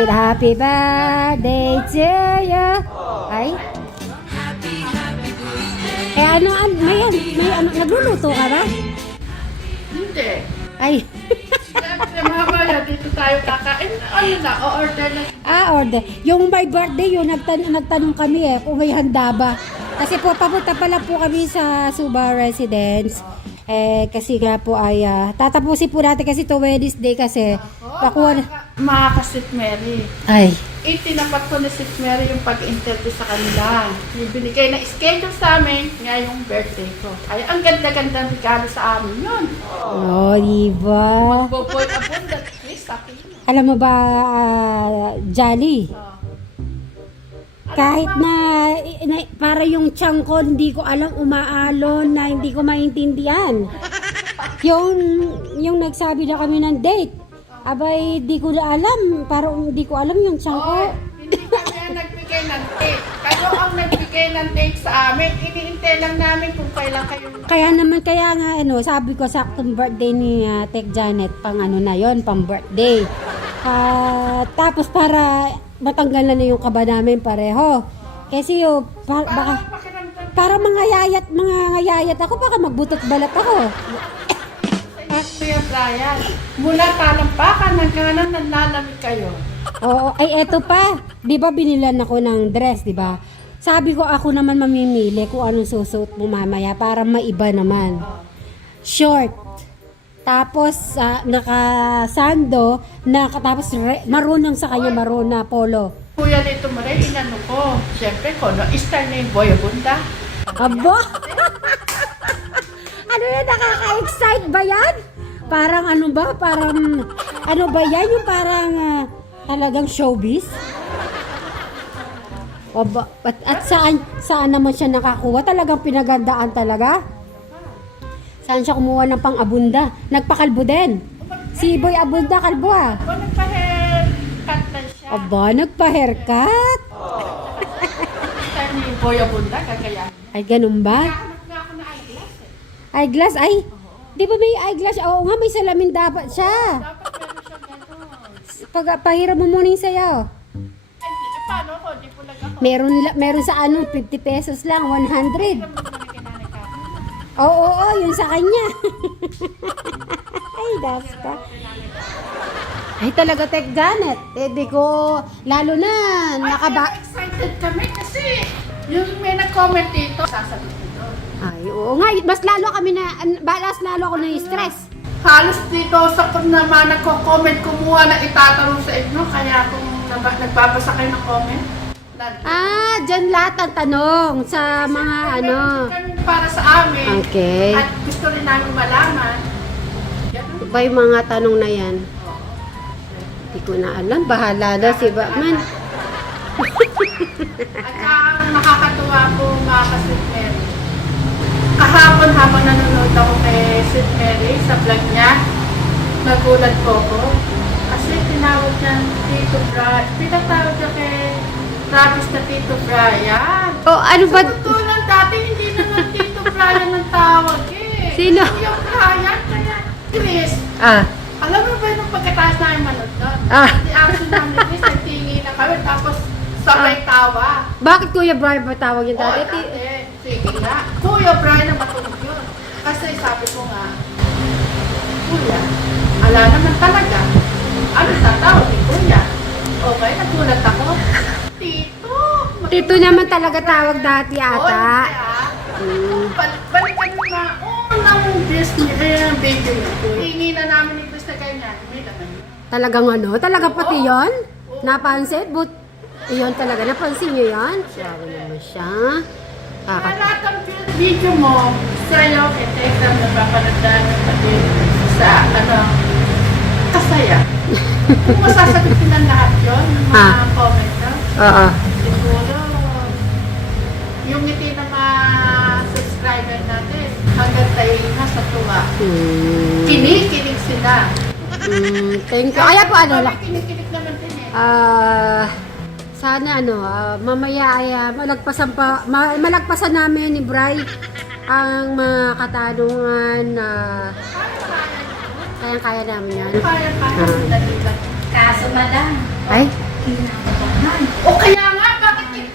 Happy birthday to you. Ay. May ano, nagluluto ka ba? Hindi. Ay. Siyempre, mamaya dito tayo kakain. Ano na, o-order na. Order. Yung my birthday yun, nagtanong kami kung may handa ba. Kasi po, papunta pala po kami sa Suba Residence. Kasi nga po ay, tatapusin po natin kasi to Wednesday kasi. Pakuha na. Mga ka-Sweet Mary. Ay. Itinapat ko ni Sweet Mary yung pag-interview sa kanila. Yung binigay na schedule sa amin, ngayong birthday ko. Ay, ang ganda-ganda regalo sa amin yun. Oh, diba? Boboy abundant, please, sabi yun. Alam mo ba, Jolly? Kahit na para yung tiyan ko, hindi ko alam, umaalon na hindi ko maintindihan. Yung nagsabi na kami ng date, abay, di ko na alam, parang hindi ko alam yung tiyan ko. Oh, hindi kami ang nagbigay ng date. Kayo ang nagbigay ng date sa amin. Iniintay lang namin kung kailan kayo. Kaya nga, sabi ko sa birthday ni Tech Janet, pang na yon, pang birthday. Tapos para matanggal na yung kaba namin pareho. Kasi baka para mga ngayayat ako, baka magbutot balat ako. Kuya Brian, mula talampakan hanggang nanlalamig kayo. Oo, ay eto pa. 'Di ba binilan ako ng dress, 'di ba? Sabi ko ako naman mamimili kung anong susuot mo mamaya para maiba naman. Short. Tapos naka-sando, tapos maroon sa kanya maroon na polo. Kuya Lito Maray, inano ko. Siyempre ko, no, style na yung Boy Abunda. Aba! Ano yan? Nakaka-excite ba yan? Parang ano ba? Parang, ano ba yan? Yung parang talagang showbiz? Aba, at saan naman siya nakakuha? Talagang pinagandaan talaga? Saan siya kumuha ng pang-abunda? Nagpakalbo din. Si Boy Abunda, kalbo ah. O, nagpa-haircut na siya. Aba, nagpa-haircut? Style na yung Boy Abunda, kagaya. Ay, ganun ba? Nakahanap nga ako na eyeglass eh. Eyeglass? Ay, di ba may eyeglass? Oo nga, may salamin dapat siya. Dapat meron siya gano'n. Pahiram mo muna yung sayo. Paano ako? Di po ako. Meron sa 50 pesos lang, 100. Alam mo naman kinanay ka. Oo, yung sa kanya. Ay, dasta. Ay, talaga, Tech Janet. Di ko, lalo na, Ay, excited kami kasi yung may nag-comment dito, sasagot dito. Ay, oo nga, mas lalo kami lalo ako na-stress. Halos dito sa naman nagko-comment, kumuha na itatanong sa inyo, kaya kung nagbabasa kayo ng comment, Dyan lahat ang tanong sa mga kami para sa amin, Okay. at gusto rin namin malaman. Ganun. Ba yung mga tanong na yan? Hindi ko na alam. Bahala na si Batman. At nakakatuwa po mga ka-Sweet Mary. Kahapon habang nanonood ako kay Sweet Mary sa vlog niya, nagulat po ko. Kasi tinawag niya Tito Brian. Pinatawag niya kay Travis na Tito Brian. Oh, ano ba? Sa totoo lang dati, hindi naman Tito Brian ang tawag eh. Sino? Yung Brian, kaya Chris. Alam mo ba yung pagkataas namin manood doon? Di action namin Chris, nagtingi na kami, tapos sabay tawa. Bakit Kuya Brian ba tawag yung dati? Sige nga. Kuya Brian ang matulog yun. Kasi sabi ko nga, Kuya, ala naman talaga. Ano tatawag ni Kuya? Okay, nagulat ako. Tito! Tito naman talaga tawag dati ata. Balikan mo na. Unang Disney, baby niya. Hingi na namin ni Chris na ganyan. May laman yun. Talagang talaga pati yon? Napansin? Yun talaga, napansin niyo yan? Sabi naman siya. Kaya lahat ng video mo, sa'yo, kay Tekram, napapanood pati sa, kasaya. Kung masasagutin ng lahat yun, ng mga comment na, Oo. siguro, yung ngiti ng mga subscriber natin, hanggang tayo na sa tuwa. Kinikilig sila. Thank you. Kaya po Kinikilig naman din eh. Sana mamaya ay malagpasan namin ni Bri ang mga katanungan na kaya namin yan. Kaya, dali lang. Kaso madam, Ay, kinakabahan. O kaya nga,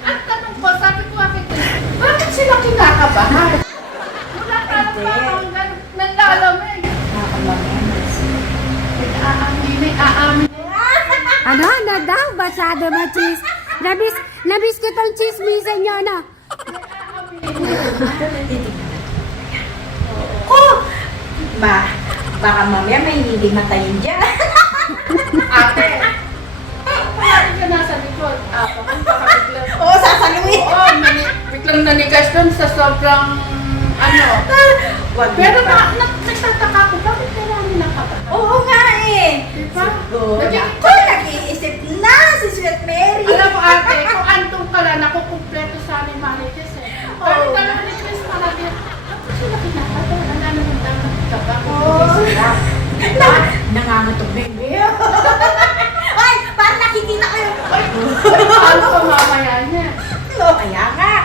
ang tanong ko, sabi ko bakit sila kinakabahan? Wala ka lang parang nalalamig. Aamin. Ano na daw? Basado ba cheese? Nabis ko tong chismisan nyo, no? Oh! Baka mamaya may hindi matayin dyan. Ate, bakit ka nasa likod? Baka biglang, Oo, sasaliwin. biglang nanigas doon sa sobrang Wag Pero na. nagtataka ko, bakit marami nakabahan? Oo nga eh. Diba? Ko, nag-iisip na si Sweet Mary. Alam mo ate, kung andun ka lang, nakukumpleto sa amin Marites eh. Pero Oo. dalawa ni Chris para din, ako sila kinakabahan, wala naman dapat ka ba? Oo. Sila. Nangangatog na yun. Ay, parang nakikita ko yung... Paano ka mamaya niya? Kaya nga.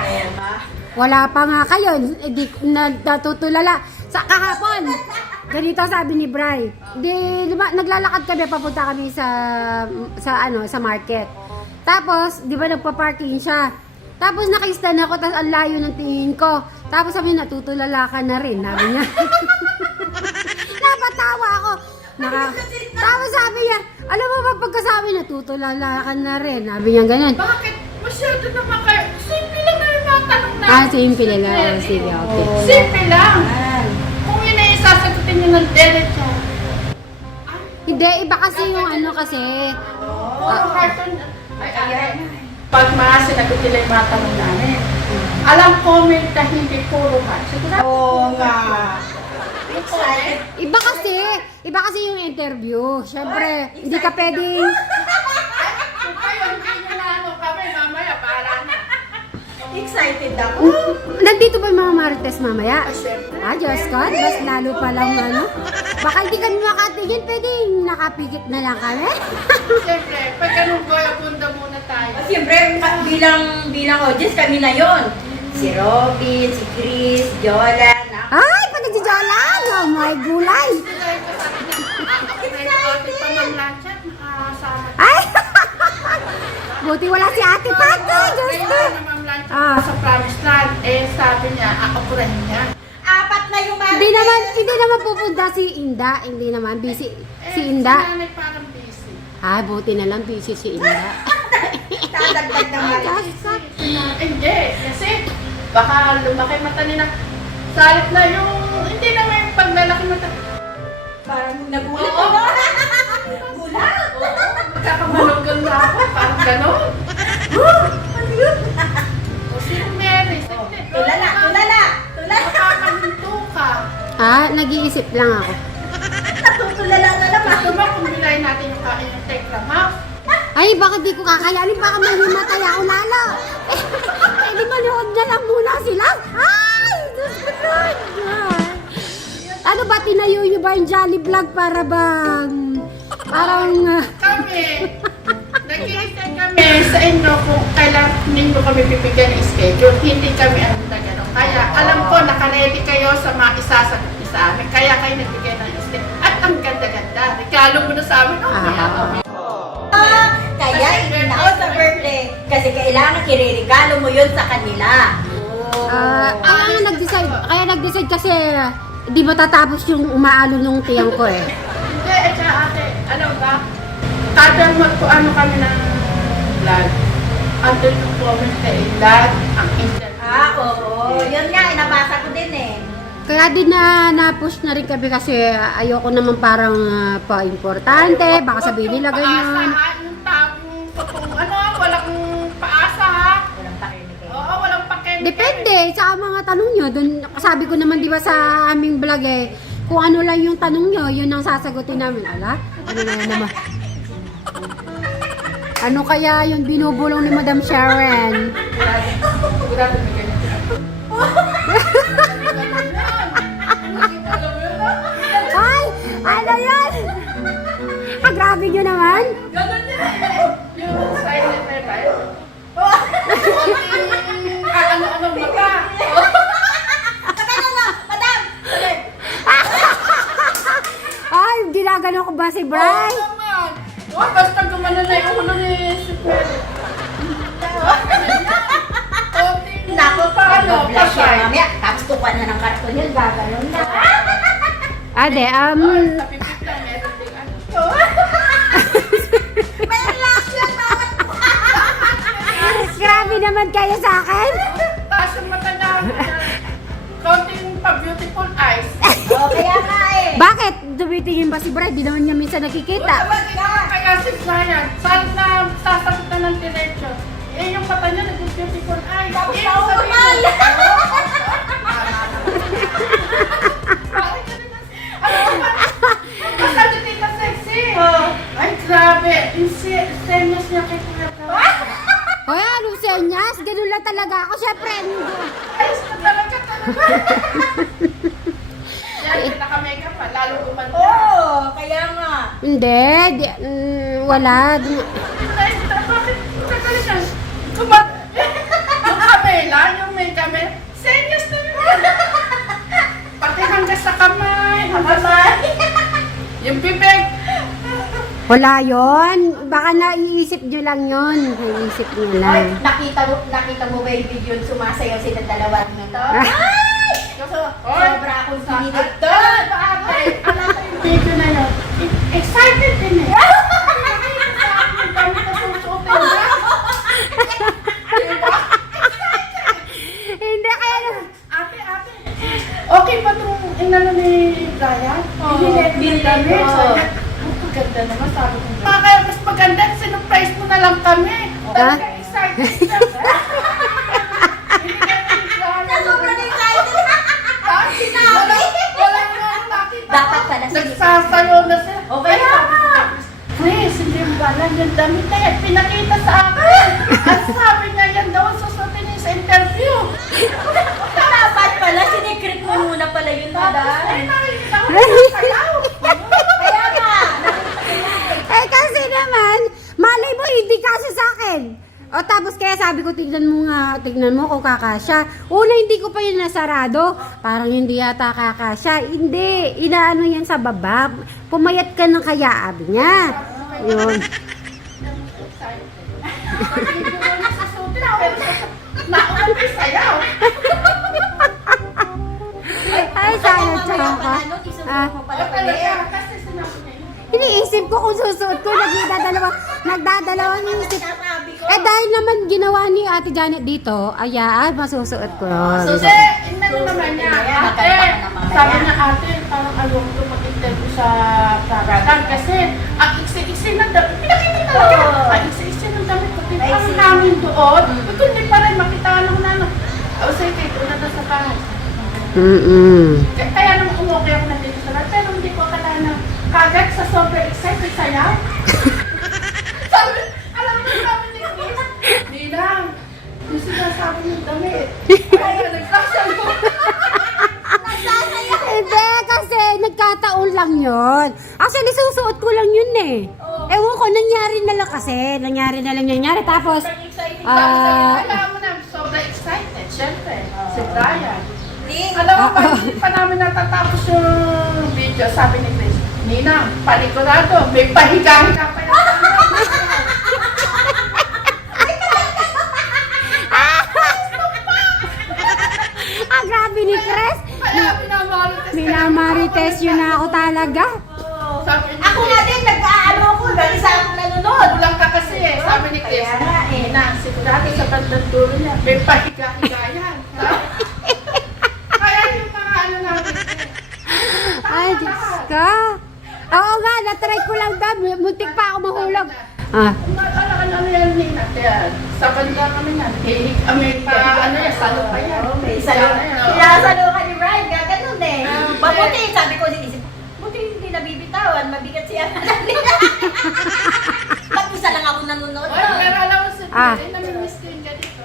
Wala pa nga kayo, di natutulala. Sa kahapon, ganito sabi ni Bri. Naglalakad kami, papunta kami sa market. Tapos, di ba nagpa-parking siya. Tapos nakistan ako, tapos ang layo ng tingin ko. Tapos sabi niya, natutulala ka na rin, sabi niya. Napatawa ako. Tapos sabi niya, alam mo ba pagkasabi, natutulala ka na rin. Sabi niya ganyan. Bakit? Masyado naman kayo. Simple lang na yung mga tanong namin. Simple lang. Oh, sige, okay. Simple lang. Kung yun ay sasagutin nyo ng diretso. Hindi, iba kasi yung ano kasi. Puro cartoon. Pag mga sinagot nila yung mga tanong namin, alam comment na hindi puro heart. Sigurado. Oo nga. Excited. Iba kasi yung interview. Siyempre, hindi ka pwedeng... Kung kayo hindi nyo na ano kami, mamaya para na. Excited ako. Nandito ba yung mga Marites mamaya? Siyempre. Diyos ko, mas lalo pa lang ano. Baka hindi kami makatigil, pwedeng nakapikit na lang kami. Siyempre, pag ganun ko, bunda muna tayo. Siyempre, bilang audience kami na yon. Si Robin, si Chris, Jolan, ako. Ay, pag nagsijalan! Oh my gulay! Sila yung kasama niya. Ate pamamlansya, nakasama. Ay! Buti wala si Ate Pati! Diyos ko! Kaya namamlansya sa Promised Land, sabi niya, akapurahin niya. Apat na yung mga... Hindi naman pupunta si Inda. Hindi naman. Busy si Si Inda. nanay parang busy. Ah, buti na lang busy si Inda. Tatagdag na mga. Hindi, kasi baka lumaki mata nila. Salit na yung, hindi naman yung paglalaki mata. Parang nagulat Oo. ako. Gulat? Magkakamalugan na ako, parang gano'n. Ano yun? O si Mary, Tulala. nakakahinto ka. Ah, nag-iisip lang ako. Natutulala na naman. Gusto mo kung bilayin natin yung Tekram House? Ay, bakit di ko kakayanin? Baka may himatay ako lalo. Eh, di manood na lang muna sila. Ay, Diyos ko Lord. Ano ba, tinayo nyo ba yung Jolly Vlog para bang... Parang... Kami, nag-iintay kami sa inyo kung kailan ninyo kami bibigyan ng schedule. Hindi kami ano na gano'n. Kaya alam ko, nakaredy kayo sa mga isasagot niyo sa amin. Kaya kayo nagbigay ng schedule. At ang ganda-ganda. Regalo mo na sa amin. Kaya ininaw sa birthday. Kasi kailangan kiririgalo mo yun sa kanila. Kaya nag-decide kasi di matatapos yung umaalon yung tiyang ko eh. Hindi, ate, ano ba? Kada magpuano kami ng vlog, andun yung comment kay Lad, ang interview. Oo. Yun nga, nabasa ko din eh. Kaya din na-push na rin kami kasi ayoko naman parang pa-importante, baka sabihin nila ganyan. Paasa ha, yung tabong totoong walang paasa ha. Walang pakinig eh. Oo, walang pakinig. Depende sa mga tanong nyo. Dun, sabi ko naman di ba sa aming vlog eh, kung ano lang yung tanong nyo, yun ang sasagutin namin. Ala? Ano na yan naman? Ano kaya yung binubulong ni Madam Sharon? Sigurado may ganito. Ay! Ano yan? Ah, grabe nyo naman. Ganun yan. Yung silent na tayo. Ano mata. Madam! Ay, ginagano ko ba si Bri? Oo naman. Basta gumano na yung ulo ni Ade, Sa pipit lang, meron din ano. May reaction naman. grabe naman kayo sa akin. Taas ang mata na. Konting pa-beautiful eyes. O, kaya nga eh. Bakit? Tumitingin ba si Brad? Di naman niya minsan nakikita. Kaya si Brian, saan na sasagot na ng diretso? Eh, yung mata niya, nag-beautiful eyes. Tapos Eh, nauutal. Bakit ka rin na- Ano ba? Masabi tita sexy. Ay, grabe. Yung senyos niya kay Kuya Brad. Hoy, anong senyas? Ganun lang talaga ako. Siyempre, Ayos na talaga. Yan, pinaka-makeup pa. Lalo gumanda. Oo, kaya nga. hindi. Wala. Bakit? Kakalitan. Yung kamela, yung may kamela. Senyos na yun. Pati hanggang sa kamay. Yung bibig. Wala yon. Baka naiisip nyo lang yon. Naiisip nyo Ay, lang. nakita mo ba yung video yung sumasayaw sila dalawa nito? Ah. Ay! Oy, Sobra akong sinilig. Doon, ate. Alam ko yung video na yun. Excited din eh. Ang dami na susuotin niya. Diba? Hindi kaya Ate. Okay ba itong inano ni Brian? Binilet niya kami. Oo. Ang maganda naman, sabi ko. Kaya mas maganda, sinurprise mo na lang kami. Talaga excited siya. Sobrang excited. Tapos sinabi. Wala nga akong nakita. Dapat pala sige. Nagsasayaw na siya. Okay Kaya sabi ko, Chris, hindi mo ba lang yung damit na yan? Pinakita sa akin. At sabi niya, yan daw ang susutin niya sa interview. Dapat pala, sinikrit mo muna pala yun, Tapos, madam. ay, nakikita ko na sayaw. Kaya nga. Eh kasi naman, malay mo hindi kasi sa akin. O tapos kaya sabi ko, tignan mo kung kakasya. Una, hindi ko pa yun nasarado. Parang hindi yata kakasya. Hindi, inaano yan sa baba. Pumayat ka ng kayaab niya. Yun. Nauna may sayaw. Ay, sana tsaka ka. Ah. Isusunod mo O pala talaga, ulit. kasi sinabi niya yun. Iniisip ko kung susuot ko, nagdadalawang isip. Sasabi ko. Eh dahil naman ginawa ni Ate Janet dito, masusuot ko. Kasi, inano naman niya, ate, sabi niya ate, parang ayaw ko mag-interview sa Praradan kasi ang iksi-iksi ng damit, pinakita talaga, ang iksi-iksi ng damit ko, parang namin doon, kundi pa rin makita ng nanay. O sige, una na sa bahay. Kaya naman umukay ako na dito sa bahay, pero hindi ko akala na kagad sa sobrang excited sayaw. Sabi, alam mo sabi ni Chris, di lang, yung sinasabi ng damit. Kaya nagsasayaw. Hindi, kasi nagkataon lang yun. Actually, susuot ko lang yun eh. Ewan ko, nangyari na lang kasi. Nangyari. Tapos, Alam mo na, sobrang excited, syempre. Si Brian. Alam mo ba, hindi pa namin natatapos yung video, sabi ni Chris, Nina, palikurado, may pahiga-higa pa yung grabe ni Chris. Kaya pinamarites ka. Minamarites yun na ako talaga. Sabi ni Ako nga din, nag-aano ako, dahil sa akong nanonood. Kulang ka kasi eh. Sabi ni Chris, Kaya nga eh. Nina, sigurado sa bandang dulo niya, may pahiga-higa yan. Kaya yung mga ano namin eh. Ay, Diyos ka. Oo nga, natry ko lang daw. Muntik pa ako mahulog. Ano yan, Nina? Kaya sa banda kami yan. May pa, ano yan, salo pa yan. May salo. Pinasalo ka ni Brian, gaganon eh. Mabuti, sabi ko, sinisip, buti hindi nabibitawan, mabigat siya. Ba't isa lang ako nanonood? Ay, pero alam mo si Ah. Brian, namimiss ko yung ganito.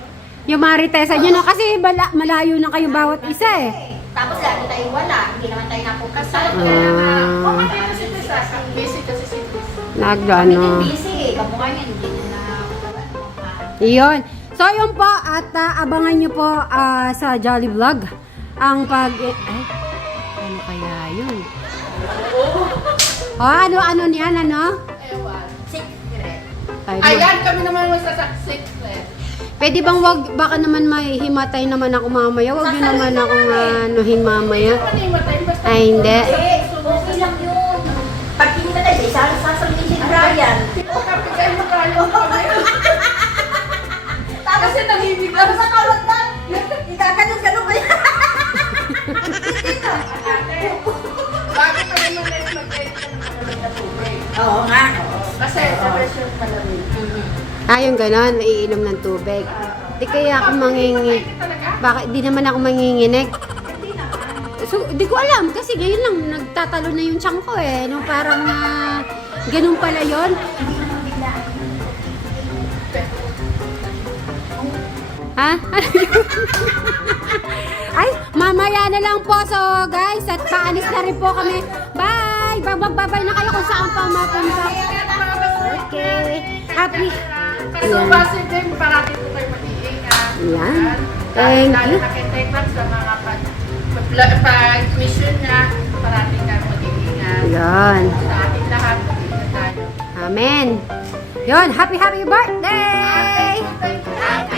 Yung maritesan nyo, no? Kasi malayo na kayong bawat isa eh. Tapos lagi tayo wala, hindi naman tayo napupunta. Kaya nga, dito si Chris, busy kasi si Chris. Kami Nagano. din busy, kamukha niya, hindi na Iyon. So, yun po. At abangan nyo po sa Jolly Vlog ang ay, ano kaya yun? Ano niyan, ano? Ewan. secret. Ay, Ayan, kami naman magsasaksik. pwede bang baka naman mahihimatay naman ako mamaya? Huwag nyo naman ako anuhin mamaya. Manimatay, basta Ay, hindi. Kung Brian. Kapigay mo tayo. Kasi namimigay. Ano sa kawat na? Ikaganong-ganong ba yan? Ate, bago pa naman next mag-take ka ng malamig na tubig. Oo nga. Kasi sa version malamig. Yung ganon, iinom ng tubig. Di kaya ako mangingi. Talaga? Bakit di naman ako manginginig? Hindi naman. So, di ko alam kasi ngayon lang nagtatalo na yung tiyan ko eh. Nung parang ganun pala yon. Hindi naman bigla. Ha? Ay, mamaya na lang po. So, guys, at paalis na rin po kami. Bye! Babay na kayo kung saan pa mapunta. Okay. Happy. Kasubasin din, parati po kayo mag-iingat. Yan. Thank Lalo you. na kay Tekman sa mga pag-mission niya, parati kayo mag-iingat. Yan. Sa ating lahat, mag-iingat tayo. Amen. Yon, happy birthday! Thank you.